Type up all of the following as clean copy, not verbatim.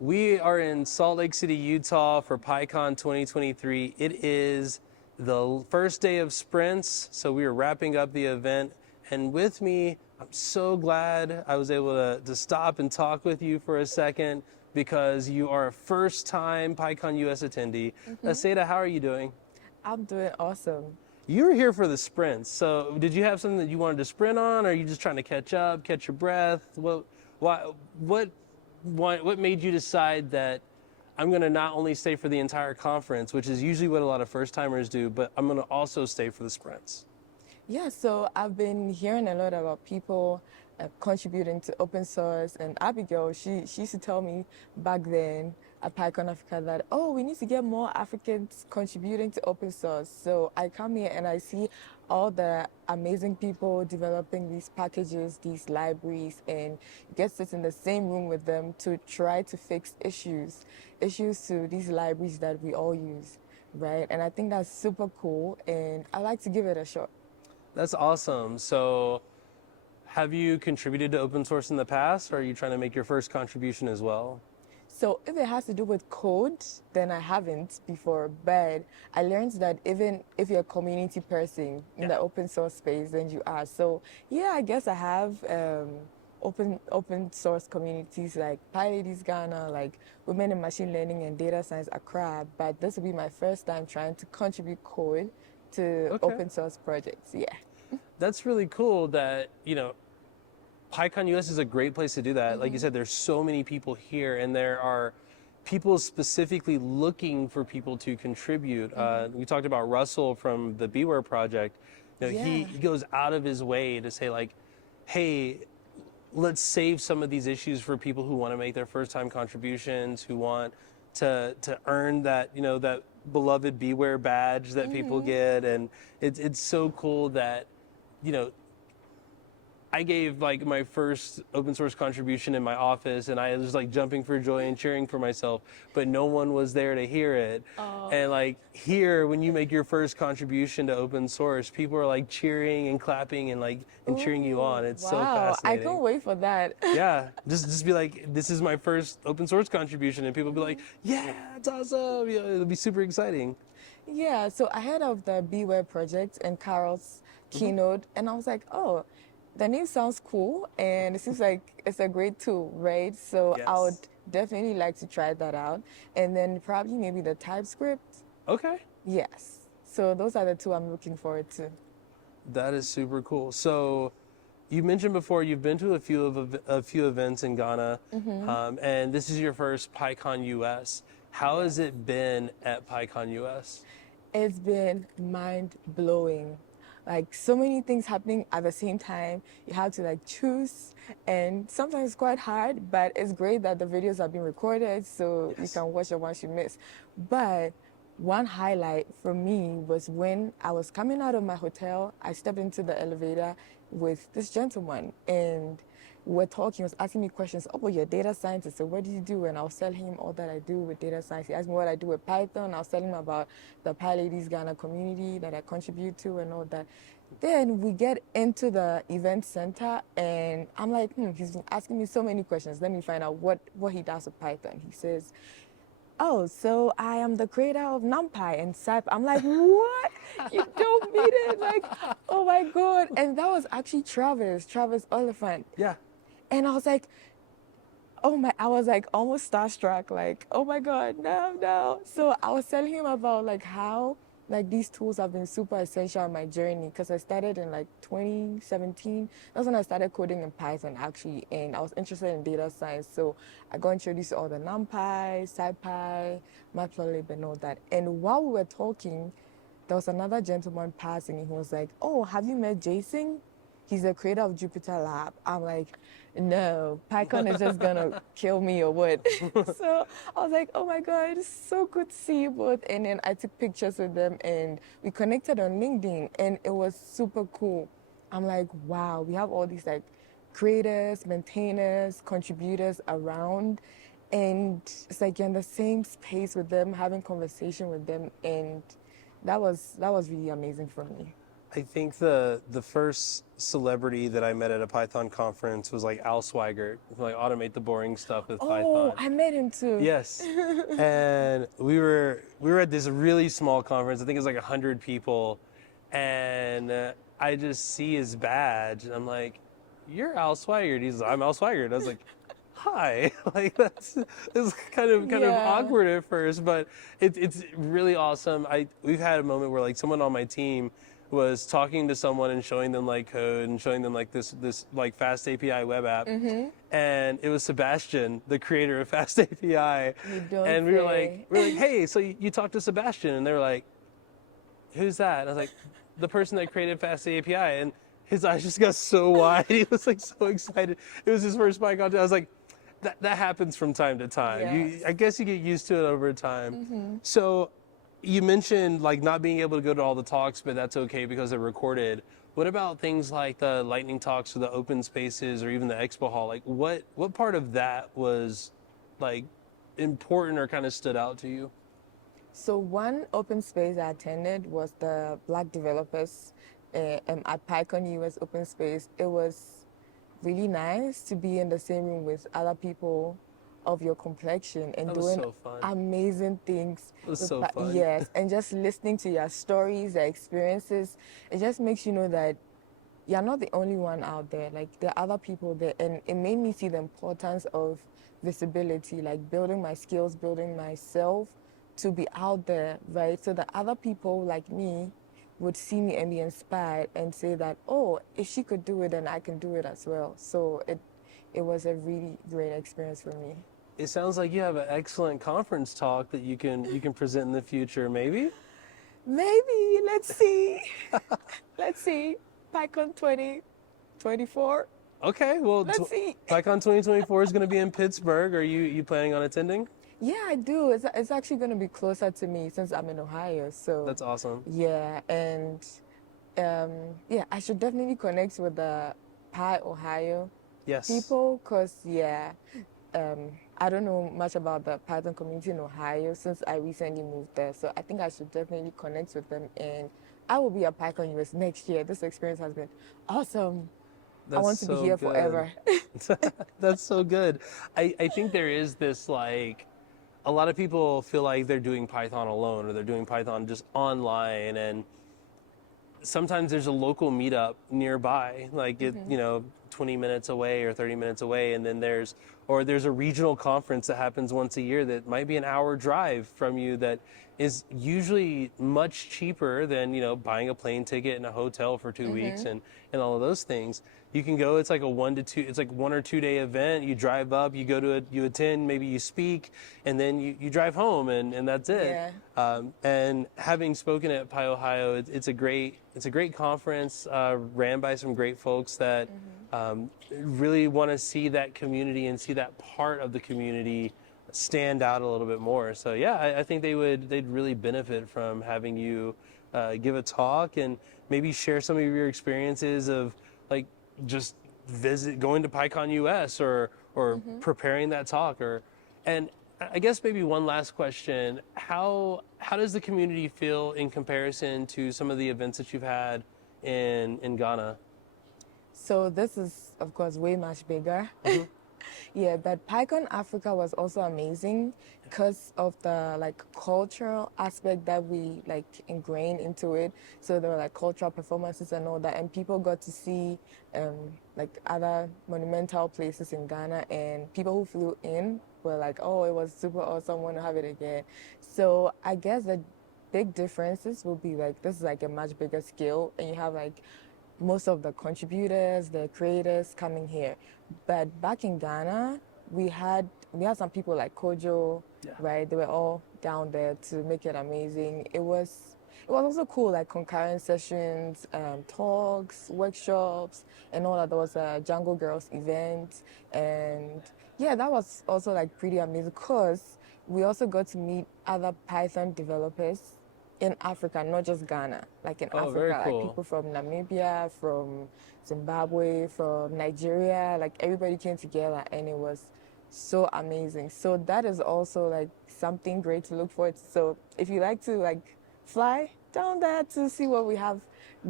We are in Salt Lake City, Utah for PyCon 2023. It is the first day of sprints, so we are wrapping up the event. And with me, I'm so glad I was able to stop and talk with you for a second because you are a first-time PyCon US attendee. Aseda, how are you doing? I'm doing awesome. You were here for the sprints, so did you have something that you wanted to sprint on, or are you just trying to catch up, catch your breath? Why, what, what made you decide that I'm going to not only stay for the entire conference, which is usually what a lot of first timers do, but I'm going to also stay for the sprints? Yeah, so I've been hearing a lot about people contributing to open source, and Abigail, she used to tell me back then at PyCon Africa that, oh, we need to get more Africans contributing to open source. So I come here and I see all the amazing people developing these packages, these libraries, and get sit in the same room with them to try to fix issues to these libraries that we all use, right? And I think that's super cool, and I like to give it a shot. That's awesome. So have you contributed to open source in the past, or are you trying to make your first contribution as well? So if it has to do with code, then I haven't before, but I learned that even if you're a community person in the open source space, then you are. So yeah, I guess I have open source communities like PyLadies Ghana, like Women in Machine Learning and Data Science Accra, but this will be my first time trying to contribute code to Okay. open source projects. Yeah. That's really cool that, PyCon US is a great place to do that. Like you said, there's so many people here, and there are people specifically looking for people to contribute. We talked about Russell from the Beware project. Yeah. He goes out of his way to say like, hey, let's save some of these issues for people who want to make their first time contributions, who want to earn that, that beloved Beware badge that people get. And it's so cool that, you know, I gave like my first open source contribution in my office, and I was like jumping for joy and cheering for myself, but no one was there to hear it. And like here, when you make your first contribution to open source, people are like cheering and clapping and like and cheering you on. Ooh, It's so wow. I fascinating. can't wait for that. Yeah, just be like, this is my first open source contribution, and people be like, yeah, it's awesome. It'll be super exciting. Yeah, so I heard of the Beware project and Carol's keynote, and I was like, oh, the name sounds cool, and it seems like it's a great tool, right? So I would Yes. definitely like to try that out. And then probably maybe the TypeScript. Okay. Yes. So those are the two I'm looking forward to. That is super cool. So, you mentioned before you've been to a few events in Ghana, and this is your first PyCon US. How has it been at PyCon US? It's been mind blowing. Like so many things happening at the same time. You have to like choose, and sometimes it's quite hard, but it's great that the videos are being recorded so you Yes. can watch the ones you miss. But one highlight for me was when I was coming out of my hotel, I stepped into the elevator with this gentleman, and we're talking, he was asking me questions. Oh, well, you're a data scientist, so what do you do? And I was telling him all that I do with data science. He asked me what I do with Python. I was telling him about the PyLadies Ghana community that I contribute to and all that. Then we get into the event center, and I'm like, he's been asking me so many questions. Let me find out what he does with Python. He says, oh, so I am the creator of NumPy and SciPy. I'm like, what? You don't mean it? Like, oh my God. And that was actually Travis Oliphant. Yeah. And I was like, oh my, I was like almost starstruck, like, oh my God, no, no. So I was telling him about like how like these tools have been super essential in my journey because I started in like 2017. That's when I started coding in Python actually, and I was interested in data science. So I got introduced to all the NumPy, SciPy, Matplotlib and all that. And while we were talking, there was another gentleman passing and he was like, oh, have you met Jason? He's the creator of Jupyter Lab. I'm like, no, PyCon is just gonna kill me or what? So I was like, oh my God, it's so good to see you both. And then I took pictures with them and we connected on LinkedIn and it was super cool. I'm like, wow, we have all these like creators, maintainers, contributors around. And it's like you're in the same space with them, having conversation with them. And that was really amazing for me. I think the first celebrity that I met at a Python conference was like Al Swigert, who like automate the boring stuff with Oh, Python. I met him too. Yes. And we were at this really small conference. I think it was like 100 people, and I just see his badge, and I'm like, "You're Al Swigert." He's like, "I'm Al Swigert." I was like, "Hi." Like it's kind of Yeah. awkward at first, but it's really awesome. We've had a moment where like someone on my team was talking to someone and showing them like code and showing them like this like Fast API web app, and it was Sebastian, the creator of Fast API, You don't and we were like say. hey, so you talked to Sebastian, and they were like, who's that? And I was like, the person that created Fast API, and his eyes just got so wide. He was like so excited. It was his first PyCon. I was like, that happens from time to time. Yes. I guess you get used to it over time. So you mentioned like not being able to go to all the talks, but that's okay because they're recorded. What about things like the lightning talks or the open spaces or even the expo hall? Like what part of that was like important or kind of stood out to you? So one open space I attended was the Black Developers at PyCon US open space. It was really nice to be in the same room with other people of your complexion and That was doing so fun. amazing things. It was so fun. Yes, and just listening to your stories, your experiences, it just makes you know that you're not the only one out there. Like there are other people there, and it made me see the importance of visibility, like building my skills, building myself to be out there, right? So that other people like me would see me and be inspired and say that, oh, if she could do it, then I can do it as well. So it was a really great experience for me. It sounds like you have an excellent conference talk that you can present in the future, maybe? Maybe, let's see. Let's see. PyCon 2024. Okay, well, Let's see. PyCon 2024 is going to be in Pittsburgh. Are you planning on attending? Yeah, I do. It's actually going to be closer to me since I'm in Ohio. So, That's awesome. yeah, and yeah, I should definitely connect with the Pi Ohio Yes. people because, yeah, I don't know much about the Python community in Ohio since I recently moved there. So, I think I should definitely connect with them. And I will be at PyCon US next year. This experience has been awesome. I That's want to be so here good. forever. That's so good. I think there is this like a lot of people feel like they're doing Python alone or they're doing Python just online, and sometimes there's a local meetup nearby, like 20 minutes away or 30 minutes away, and then there's a regional conference that happens once a year that might be an hour drive from you that is usually much cheaper than buying a plane ticket and a hotel for 2 weeks and all of those things. You can go. It's like a 1 to 2. It's like 1 or 2 day event. You drive up. You go to it. You attend. Maybe you speak, and then you drive home, and that's it. Yeah. And having spoken at Pi Ohio, it's a great conference ran by some great folks that really want to see that community and see that part of the community stand out a little bit more. So yeah, I think they'd really benefit from having you give a talk and maybe share some of your experiences of like just going to PyCon US or preparing that talk and I guess maybe one last question. How does the community feel in comparison to some of the events that you've had in Ghana? So this is, of course, way much bigger. Yeah, but PyCon Africa was also amazing because of the like cultural aspect that we like ingrained into it. So there were like cultural performances and all that, and people got to see like other monumental places in Ghana, and people who flew in were like, "Oh, it was super awesome. Want to have it again." So I guess the big differences will be like this is like a much bigger scale, and you have like most of the contributors, the creators coming here. But back in Ghana, we had some people like Kojo, Yeah. right? They were all down there to make it amazing. It was also cool, like concurrent sessions, talks, workshops, and all that. There was a Jungle Girls event, and yeah, that was also like pretty amazing because we also got to meet other Python developers in Africa, not just Ghana, like in Oh, very Africa, like cool. people from Namibia, from Zimbabwe, from Nigeria, like everybody came together and it was so amazing. So that is also like something great to look forward to. So if you like to like fly down there to see what we have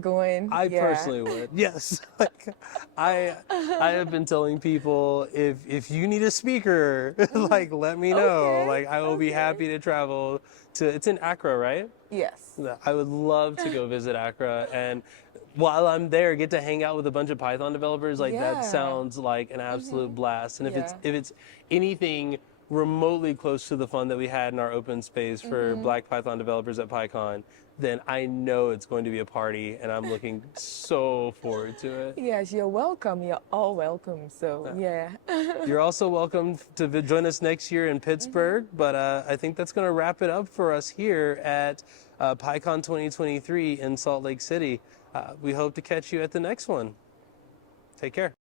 going. I Yeah. personally would. Yes. Like I have been telling people if you need a speaker, like let me know. Okay. Like I will be Okay. happy to travel to it's in Accra, right? Yes. Yeah, I would love to go visit Accra and while I'm there get to hang out with a bunch of Python developers. Like that Yeah. sounds like an absolute blast. And Yeah. if it's anything remotely close to the fun that we had in our open space for Black Python developers at PyCon, then I know it's going to be a party and I'm looking so forward to it. Yes, you're welcome. You're all welcome. So, yeah. You're also welcome to join us next year in Pittsburgh, but I think that's going to wrap it up for us here at PyCon 2023 in Salt Lake City. We hope to catch you at the next one. Take care.